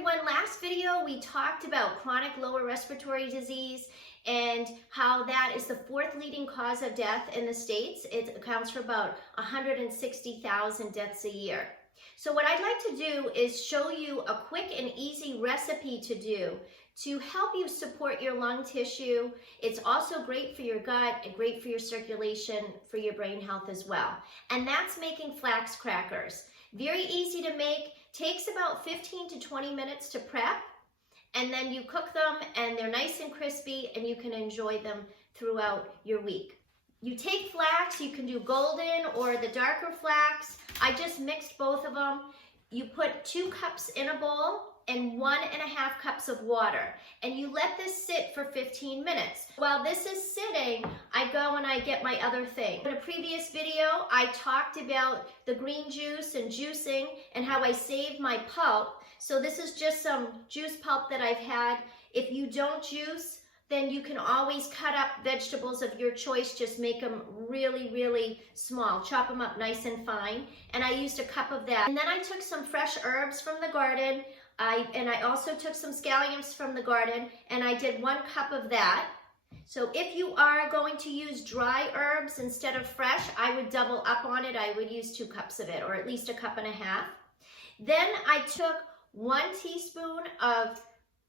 everyone. Last video we talked about chronic lower respiratory disease and how that is the fourth leading cause of death in the States. It accounts for about 160,000 deaths a year. So what I'd like to do is show you a quick and easy recipe to do to help you support your lung tissue. It's also great for your gut and great for your circulation, for your brain health as well. And that's making flax crackers. Very easy to make, takes about 15 to 20 minutes to prep, and then you cook them and they're nice and crispy and you can enjoy them throughout your week. You take flax, you can do golden or the darker flax. I just mixed both of them. You put 2 cups in a bowl and 1.5 cups of water, and you let this sit for 15 minutes. While this is sitting, I go and I get my other thing. In a previous video, I talked about the green juice and juicing and how I save my pulp. So this is just some juice pulp that I've had. If you don't juice, then you can always cut up vegetables of your choice. Just make them really, really small. Chop them up nice and fine. And I used a cup of that. And then I took some fresh herbs from the garden. I also took some scallions from the garden, and I did 1 cup of that. So if you are going to use dry herbs instead of fresh, I would double up on it. I would use 2 cups of it, or at least 1.5 cups. Then I took 1 teaspoon of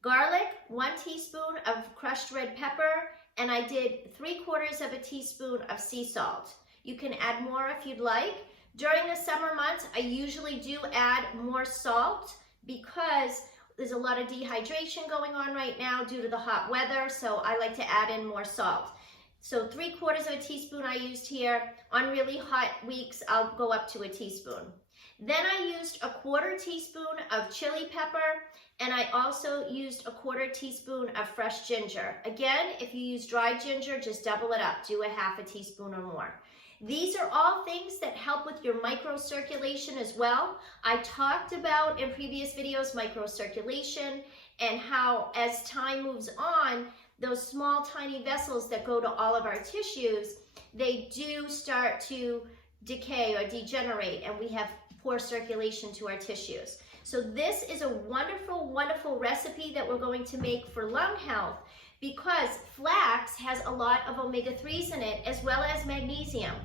garlic, 1 teaspoon of crushed red pepper, and I did 3/4 teaspoon of sea salt. You can add more if you'd like. During the summer months, I usually do add more salt because there's a lot of dehydration going on right now due to the hot weather, so I like to add in more salt. So 3/4 teaspoon I used here. On really hot weeks, I'll go up to 1 teaspoon. Then I used 1/4 teaspoon of chili pepper, and I also used 1/4 teaspoon of fresh ginger. Again, if you use dry ginger, just double it up, do 1/2 teaspoon or more. These are all things that help with your microcirculation as well. I talked about in previous videos microcirculation and how as time moves on, those small tiny vessels that go to all of our tissues, they do start to decay or degenerate, and we have poor circulation to our tissues. So this is a wonderful, wonderful recipe that we're going to make for lung health, because flax has a lot of omega-3s in it as well as magnesium.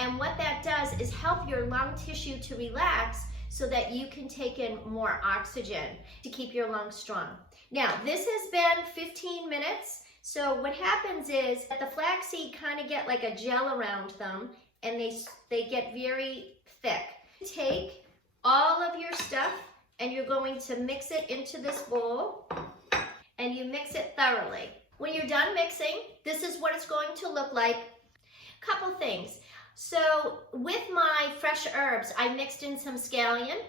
And what that does is help your lung tissue to relax so that you can take in more oxygen to keep your lungs strong. Now, this has been 15 minutes. So what happens is that the flaxseed kind of get like a gel around them, and they get very thick. Take all of your stuff and you're going to mix it into this bowl, and you mix it thoroughly. When you're done mixing, this is what it's going to look like. Couple things. So with my fresh herbs, I mixed in some scallion.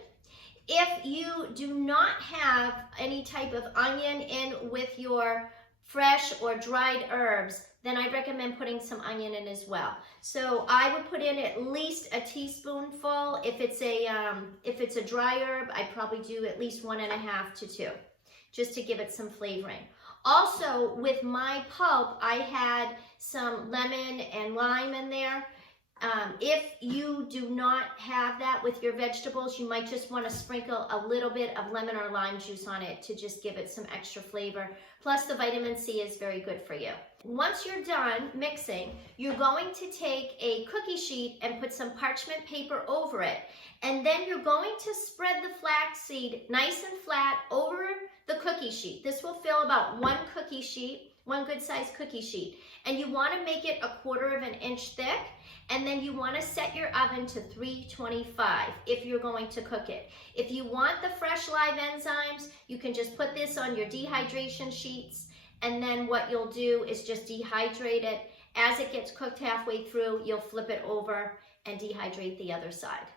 If you do not have any type of onion in with your fresh or dried herbs, then I recommend putting some onion in as well. So I would put in at least 1 teaspoonful. If it's a dry herb, I'd probably do at least 1.5 to 2, just to give it some flavoring. Also, with my pulp, I had some lemon and lime in there. If you do not have that with your vegetables, you might just want to sprinkle a little bit of lemon or lime juice on it to just give it some extra flavor. Plus, the vitamin C is very good for you. Once you're done mixing, you're going to take a cookie sheet and put some parchment paper over it. And then you're going to spread the flaxseed nice and flat over the cookie sheet. This will fill about 1 cookie sheet, 1 good sized cookie sheet. And you want to make it 1/4 inch thick. And then you want to set your oven to 325 if you're going to cook it. If you want the fresh live enzymes, you can just put this on your dehydration sheets, and then what you'll do is just dehydrate it. As it gets cooked halfway through, you'll flip it over and dehydrate the other side.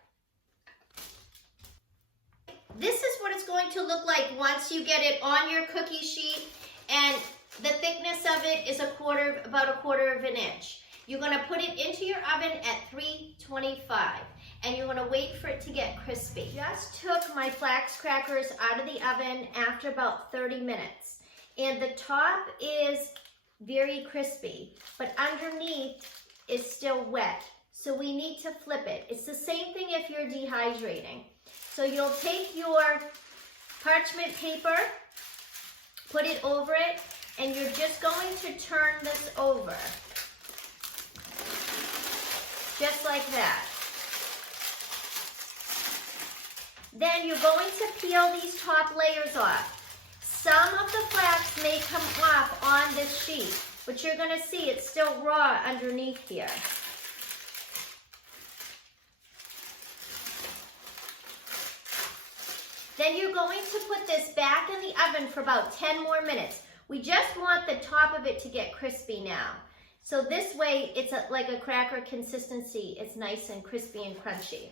This is what it's going to look like once you get it on your cookie sheet, and the thickness of it is about 1/4 inch. You're going to put it into your oven at 325, and you're going to wait for it to get crispy. Just took my flax crackers out of the oven after about 30 minutes, and the top is very crispy, but underneath is still wet. So we need to flip it. It's the same thing if you're dehydrating. So you'll take your parchment paper, put it over it, and you're just going to turn this over. Just like that. Then you're going to peel these top layers off. Some of the flax may come off on this sheet, but you're going to see it's still raw underneath here. Then you're going to put this back in the oven for about 10 more minutes. We just want the top of it to get crispy now. So this way, it's like a cracker consistency. It's nice and crispy and crunchy.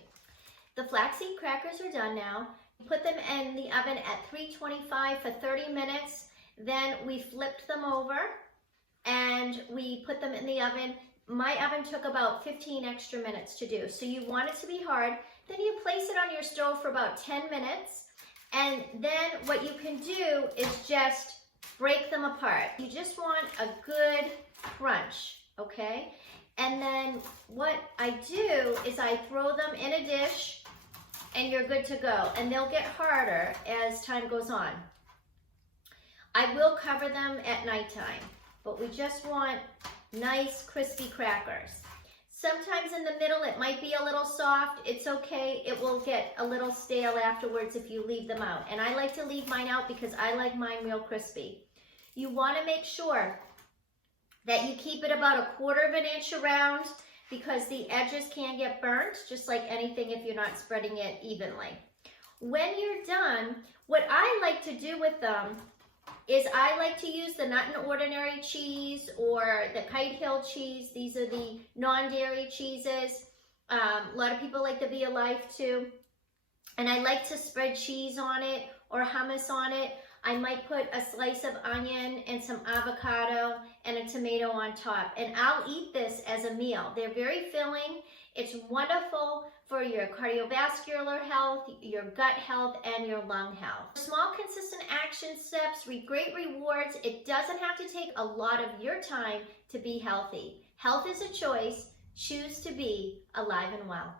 The flaxseed crackers are done now. Put them in the oven at 325 for 30 minutes. Then we flipped them over and we put them in the oven. My oven took about 15 extra minutes to do. So you want it to be hard. Then you place it on your stove for about 10 minutes. And then what you can do is just break them apart. You just want a good crunch, okay? And then what I do is I throw them in a dish and you're good to go. And they'll get harder as time goes on. I will cover them at nighttime, but we just want nice crispy crackers. Sometimes in the middle it might be a little soft. It's okay. It will get a little stale afterwards if you leave them out. And I like to leave mine out because I like mine real crispy. You want to make sure that you keep it about 1/4 of an inch around because the edges can get burnt, just like anything if you're not spreading it evenly. When you're done, what I like to do with them is I like to use the Nut and Ordinary cheese or the Kite Hill cheese. These are the non-dairy cheeses. A lot of people like the Be Alive too. And I like to spread cheese on it or hummus on it. I might put a slice of onion and some avocado and a tomato on top. And I'll eat this as a meal. They're very filling. It's wonderful for your cardiovascular health, your gut health, and your lung health. Small, consistent action steps, great rewards. It doesn't have to take a lot of your time to be healthy. Health is a choice. Choose to be alive and well.